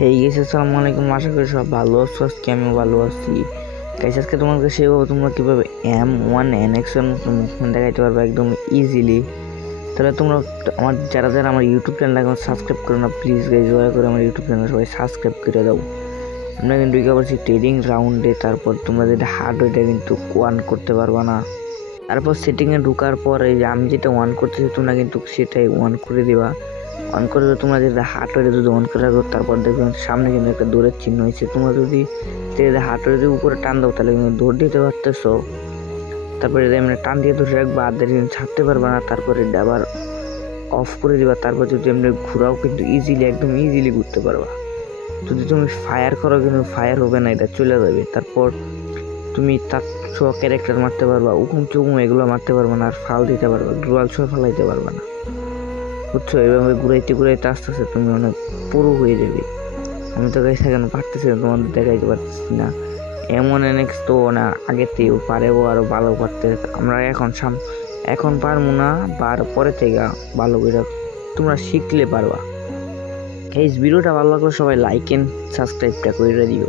Hey guys, আসসালামু আলাইকুম। আশা করি সব ভালো আছো। আজকে আমিও ভালো আছি গাইস। আজকে তোমাদেরকে শেখাবো তোমরা কিভাবে M1NX এর মতো মুভমেন্ট দেখাইতে পারবে একদম ইজিলি। তাহলে তোমরা আমার যারা যারা আমার ইউটিউব চ্যানেল এখন সাবস্ক্রাইব করো না, প্লিজ গাইস দয়া করে আমার ইউটিউব চ্যানেল সবাই সাবস্ক্রাইব করে দাও। আমরা কিন্তু ঢুকে পড়ছি ট্রেডিং রাউন্ডে। তারপর তোমরা যেটা হার্ড ওইটা কিন্তু ওয়ান করতে পারবা না। তারপর সেটিংয়ে ঢোকার পর এই যে আমি যেটা ওয়ান করতেছি তোমরা কিন্তু সেটাই ওয়ান করে দিবা। অন করে তোমরা যেটা হার্টওয়ারে যদি অন করে রাখো, তারপর দেখবেন সামনে কিন্তু একটা দৌড়ের চিহ্ন হয়েছে। তোমরা যদি হার্টওয়ারে যদি উপরে টান দাও তাহলে কিন্তু দৌড় দিতে পারতেছো। তারপরে এমনি টান দিয়ে ধরে রাখবা, আধের কিন্তু ছাড়তে পারবা না। তারপরে আবার অফ করে দিবা। তারপর যদি এমনি ঘোরাও কিন্তু ইজিলি একদম ইজিলি ঘুরতে পারবা। যদি তুমি ফায়ার করো কিন্তু ফায়ার হবে না, এটা চলে যাবে। তারপর তুমি তার ছোঁয়া ক্যারেক্টার মারতে পারবা, উকুম চুকুম এগুলো মারতে পারবা না, আর ফাল দিতে পারবা, গ্লোয়াল ছোঁয়া ফালাইতে পারবা না, বুঝছো? এভাবে ঘুরাইতে ঘুরাইতে আস্তে আস্তে তুমি অনেক পুরো হয়ে যাবে। আমি তো গাইস এখন পারতেছি না, তোমাদের দেখাইতে পারতেছি না। M1NX তো না আগের থেকেও পারেও আরো ভালো পারতে। আমরা এখন পারবো না, পরে থেকে ভালো করে তোমরা শিখলে পারবা। এই ভিডিওটা ভালো লাগলে সবাই লাইক এন্ড সাবস্ক্রাইবটা করে দিও।